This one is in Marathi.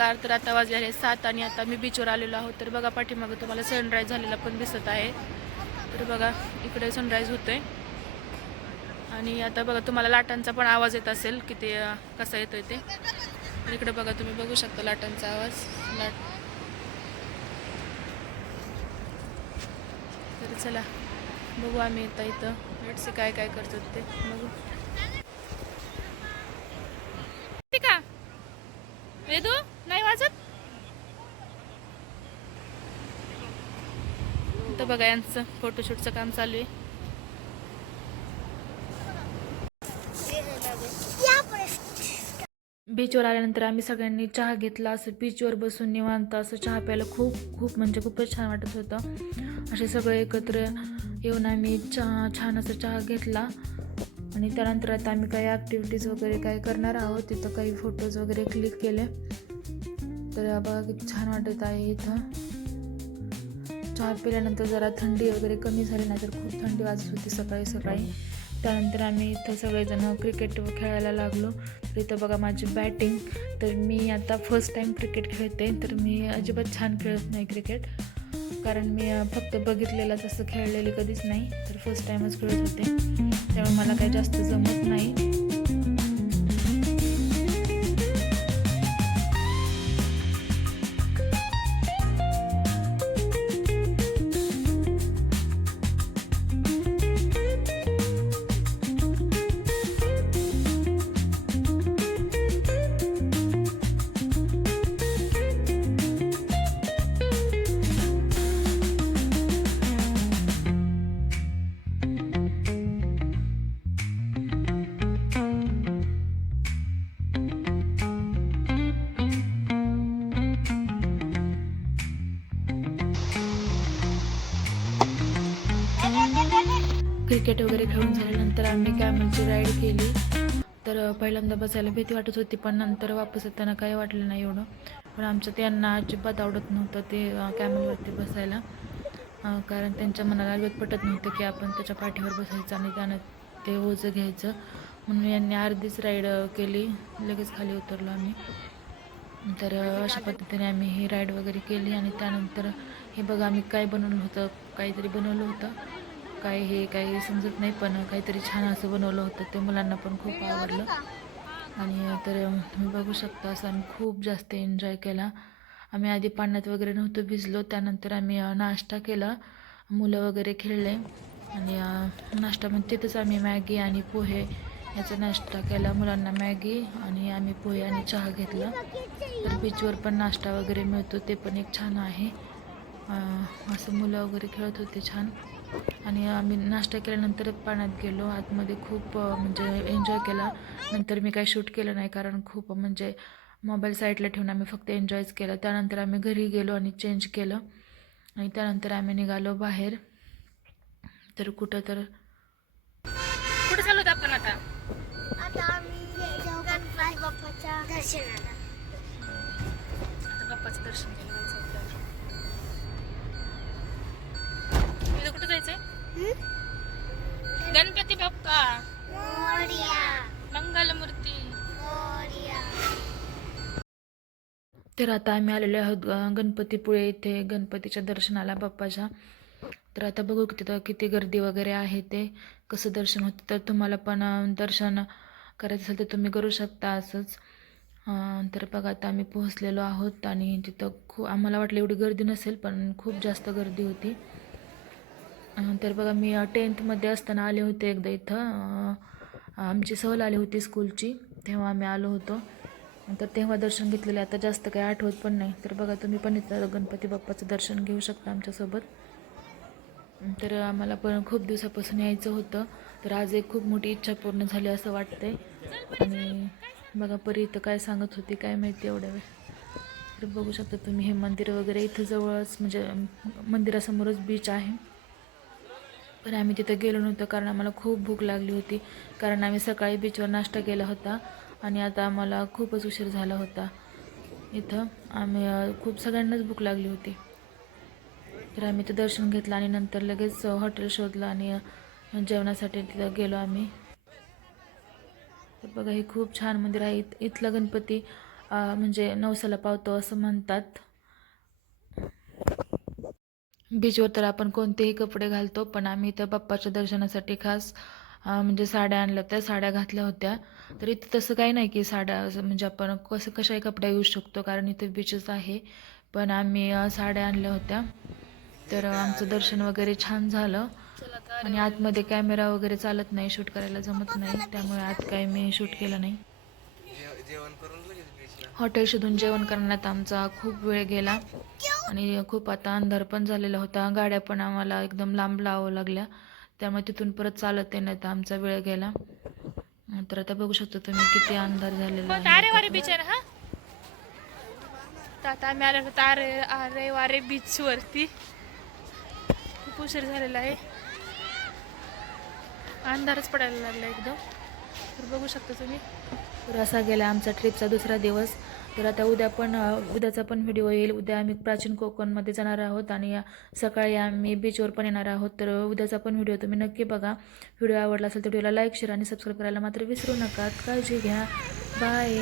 नमस्कार. तर आता वाजले 7 आणि आता मी बीचवर आलेलो आहोत. तर बघा पाठीमागं तुम्हाला सनराईज झालेला पण दिसत आहे. तर बघा इकडे सनराईज होतोय आणि आता बघा तुम्हाला लाटांचा पण आवाज येत असेल की ते कसा येतोय ते. इकडे बघा तुम्ही बघू शकता लाटांचा आवाज. लाट तर चला बघू आम्ही आता इथं लेट्स काय काय करतात ते बघू. का वेदू नाही वाजत. तर बघा यांचं फोटोशूटचं काम चालू आहे. बीचवर आल्यानंतर आम्ही सगळ्यांनी चहा घेतला. असं बीचवर बसून निवांत असं चहा प्यायला खूप खूप म्हणजे खूपच छान वाटत होतं. असे सगळे एकत्र येऊन आम्ही छान असं चहा घेतला आणि त्यानंतर आता आम्ही काही ॲक्टिव्हिटीज वगैरे काय करणार आहोत. तिथं काही फोटोज वगैरे क्लिक केले. तर बघा किती छान वाटत आहे. इथं चहा पिल्यानंतर जरा थंडी वगैरे कमी झाली नाही तर खूप थंडी वाजत होती सकाळी सकाळी. त्यानंतर आम्ही इथं सगळेजण क्रिकेट खेळायला लागलो. तर इथं बघा माझी बॅटिंग. तर मी आता फर्स्ट टाईम क्रिकेट खेळते. तर मी अजिबात छान खेळत नाही क्रिकेट, कारण मी फक्त बघितलेलं तसं खेळलेली कधीच नाही. तर फर्स्ट टाईमच खेळत होते, त्यामुळे मला काही जास्त जमत नाही. क्रिकेट वगैरे खेळून झाल्यानंतर आम्ही कॅमलची राईड केली. तर पहिल्यांदा बसायला भीती वाटत होती, पण नंतर वापस येताना काही वाटलं नाही एवढं. पण आमचं त्यांना अजिबात आवडत नव्हतं ते कॅमलवरती बसायला, कारण त्यांच्या मनाला अजिबात पटत नव्हतं की आपण त्याच्या पाठीवर बसायचं आणि त्यानं ते ओझं घ्यायचं. म्हणून यांनी अर्धीच राईड केली, लगेच खाली उतरलो आम्ही. तर अशा पद्धतीने आम्ही ही राईड वगैरे केली. आणि त्यानंतर हे बघा आम्ही काय बनवलं होतं, काहीतरी बनवलं होतं, काय हे काही समजत नाही, पण काहीतरी छान असं बनवलं होतं. ते मुलांना पण खूप आवडलं. आणि तर तुम्ही बघू शकता असं आम्ही खूप जास्त एन्जॉय केला. आम्ही आधी पाण्यात वगैरे नव्हतं भिजलो. त्यानंतर आम्ही नाश्ता केला, मुलं वगैरे खेळले आणि नाश्ता म्हणजे तिथंच आम्ही मॅगी आणि पोहे याचा नाश्ता केला. मुलांना मॅगी आणि आम्ही पोहे आणि चहा घेतला. तर बीचवर पण नाश्ता वगैरे मिळतो, ते पण एक छान आहे. असं मुलं वगैरे खेळत होते छान. आणि आम्ही नाश्ता केल्यानंतर पाण्यात गेलो आतमध्ये. खूप म्हणजे एन्जॉय केला. नंतर मी काही शूट केलं नाही, कारण खूप म्हणजे मोबाईल साईडला ठेवून आम्ही फक्त एन्जॉयच केलं. त्यानंतर आम्ही घरी गेलो आणि चेंज केलं आणि त्यानंतर आम्ही निघालो बाहेर. तर कुठं चाललो आपण आता आम्ही गणपती बाप्पाच्या दर्शनाला. आता बाप्पाचं दर्शन केलं जायचं आपल्याला. कुठं जायचंय? गणपती बाप्पा मंगलमूर्ती. तर आता आम्ही आलेलो आहोत गणपतीपुळे इथे गणपतीच्या दर्शनाला बाप्पाच्या. तर आता बघू तिथं किती गर्दी वगैरे आहे, ते कसं दर्शन होतं. तर तुम्हाला पण दर्शन करायचं असेल तर तुम्ही करू शकता असंच. तर बघा आता आम्ही पोहोचलेलो आहोत आणि तिथं आम्हाला वाटलं एवढी गर्दी नसेल, पण खूप जास्त गर्दी होती. तर बघा मी 10th मध्ये असताना आले होते एकदा इथं. आमची सहल आली होती स्कूलची, तेव्हा आम्ही आलो होतो. तर तेव्हा दर्शन घेतलेलं, आता जास्त काही आठवत पण नाही. तर बघा तुम्ही पण इथं गणपती बाप्पाचं दर्शन घेऊ शकता आमच्यासोबत. तर आम्हाला पण खूप दिवसापासून यायचं होतं. तर आज एक खूप मोठी इच्छा पूर्ण झाली असं वाटतंय. आणि बघा परी इथं काय सांगत होती काय माहिती एवढ्या वेळ. तर बघू शकता तुम्ही हे मंदिर वगैरे इथं जवळच, म्हणजे मंदिरासमोरच बीच आहे. पण आम्ही तिथं गेलो नव्हतो, कारण आम्हाला खूप भूक लागली होती. कारण आम्ही सकाळी बीचवर नाश्ता केला होता आणि आता आम्हाला खूपच उशीर झाला होता. इथं आम्ही खूप सगळ्यांनाच भूक लागली होती. तर आम्ही ते दर्शन घेतलं आणि नंतर लगेच हॉटेल शोधलं आणि जेवणासाठी तिथं गेलो आम्ही. तर बघा हे खूप छान मंदिर आहे. इथला गणपती म्हणजे नवसाला पावतो असं म्हणतात. बीचवर तर आपण कोणतेही कपडे घालतो, पण आम्ही इथं बाप्पाच्या दर्शनासाठी खास म्हणजे साड्या आणल्या होत्या, साड्या घातल्या होत्या. तर इथं तसं काही नाही की साड्या म्हणजे आपण कशाही कपडे येऊ शकतो, कारण इथं बीचच आहे. पण आम्ही साड्या आणल्या होत्या. तर आमचं दर्शन वगैरे छान झालं. आणि आतमध्ये कॅमेरा वगैरे चालत नाही, शूट करायला जमत नाही, त्यामुळे आत काही मी शूट केलं नाही. हॉटेल शोधून जेवण करण्यात आमचा खूप वेळ गेला आणि खूप आता अंधार पण झालेला होता. गाड्या पण आम्हाला एकदम लांब लावावं लागल्या, त्यामुळे तिथून परत चालत येण्यात आमचा वेळ गेला. तर आता बघू शकतो तुम्ही किती अंधार झालेला आहे. तारेवारे बीच आहे ना हा. तर आता आम्ही आलो तारेवारे बीच वरती. खूप उशीर झालेला आहे, अंधारच पडायला लागला एकदम. तर बघू शकता तुम्ही. तर असा गेला आमचा ट्रिपचा दुसरा दिवस. तर आता उद्याचा पण व्हिडिओ येईल. उद्या आम्ही प्राचीन कोकणमध्ये जाणार आहोत आणि सकाळी आम्ही बीचवर पण येणार आहोत. तर उद्याचा पण व्हिडिओ तुम्ही नक्की बघा. व्हिडिओ आवडला असेल तर व्हिडिओला लाईक, शेअर आणि सबस्क्राईब करायला मात्र विसरू नका. काळजी घ्या. बाय.